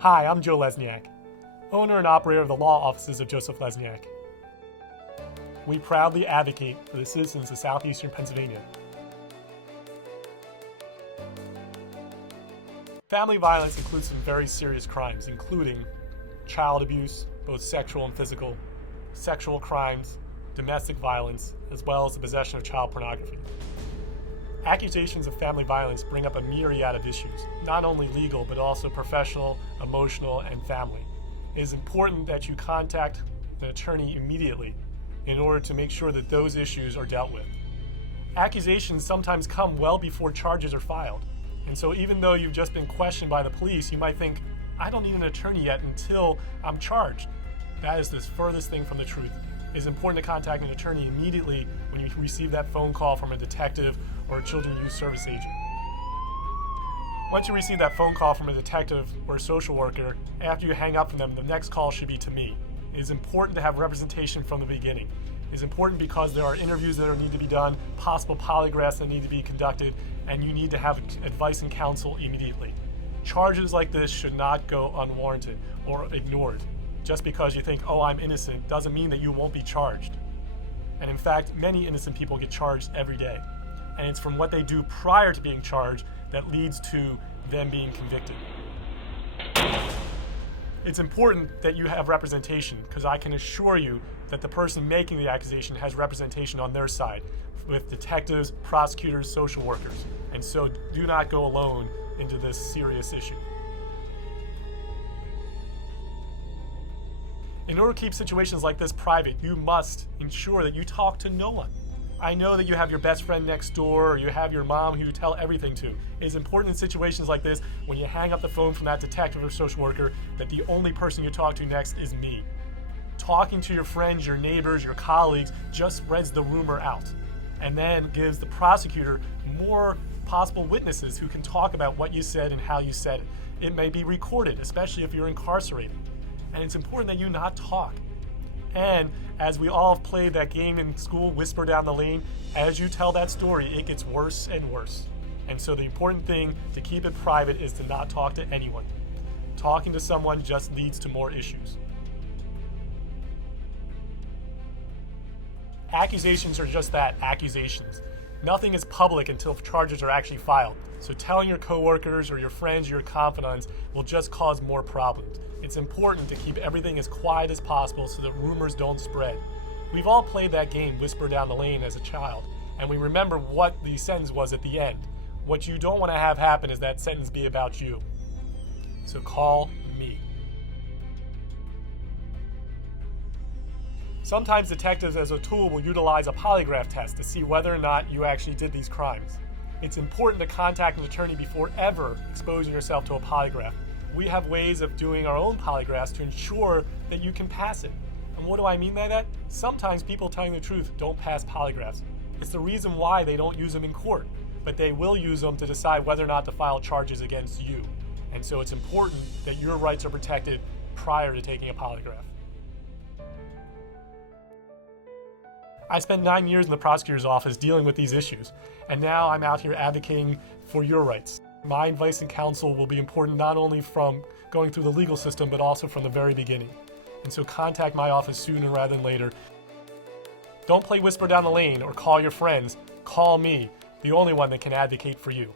Hi, I'm Joe Lesniak, owner and operator of the law offices of Joseph Lesniak. We proudly advocate for the citizens of southeastern Pennsylvania. Family violence includes some very serious crimes, including child abuse, both sexual and physical, sexual crimes, domestic violence, as well as the possession of child pornography. Accusations of family violence bring up a myriad of issues, not only legal, but also professional, emotional, and family. It is important that you contact an attorney immediately in order to make sure that those issues are dealt with. Accusations sometimes come well before charges are filed. And so even though you've just been questioned by the police, you might think, I don't need an attorney yet until I'm charged. That is the furthest thing from the truth. It is important to contact an attorney immediately when you receive that phone call from a detective or a children's youth service agent. Once you receive that phone call from a detective or a social worker, after you hang up from them, the next call should be to me. It is important to have representation from the beginning. It is important because there are interviews that need to be done, possible polygraphs that need to be conducted, and you need to have advice and counsel immediately. Charges like this should not go unwarranted or ignored. Just because you think, oh, I'm innocent, doesn't mean that you won't be charged. And in fact, many innocent people get charged every day. And it's from what they do prior to being charged that leads to them being convicted. It's important that you have representation, because I can assure you that the person making the accusation has representation on their side with detectives, prosecutors, social workers. And so do not go alone into this serious issue. In order to keep situations like this private, you must ensure that you talk to no one. I know that you have your best friend next door, or you have your mom who you tell everything to. It is important in situations like this, when you hang up the phone from that detective or social worker, that the only person you talk to next is me. Talking to your friends, your neighbors, your colleagues just spreads the rumor out, and then gives the prosecutor more possible witnesses who can talk about what you said and how you said it. It may be recorded, especially if you're incarcerated. And it's important that you not talk. And as we all have played that game in school, Whisper Down the Lane, as you tell that story, it gets worse and worse. And so the important thing to keep it private is to not talk to anyone. Talking to someone just leads to more issues. Accusations are just that, accusations. Nothing is public until charges are actually filed. So telling your coworkers or your friends, your confidants, will just cause more problems. It's important to keep everything as quiet as possible so that rumors don't spread. We've all played that game, Whisper Down the Lane, as a child, and we remember what the sentence was at the end. What you don't want to have happen is that sentence be about you. So call me. Sometimes detectives as a tool will utilize a polygraph test to see whether or not you actually did these crimes. It's important to contact an attorney before ever exposing yourself to a polygraph. We have ways of doing our own polygraphs to ensure that you can pass it. And what do I mean by that? Sometimes people telling the truth don't pass polygraphs. It's the reason why they don't use them in court, but they will use them to decide whether or not to file charges against you. And so it's important that your rights are protected prior to taking a polygraph. I spent 9 years in the prosecutor's office dealing with these issues, and now I'm out here advocating for your rights. My advice and counsel will be important not only from going through the legal system, but also from the very beginning. And so contact my office sooner rather than later. Don't play Whisper Down the Lane or call your friends. Call me, the only one that can advocate for you.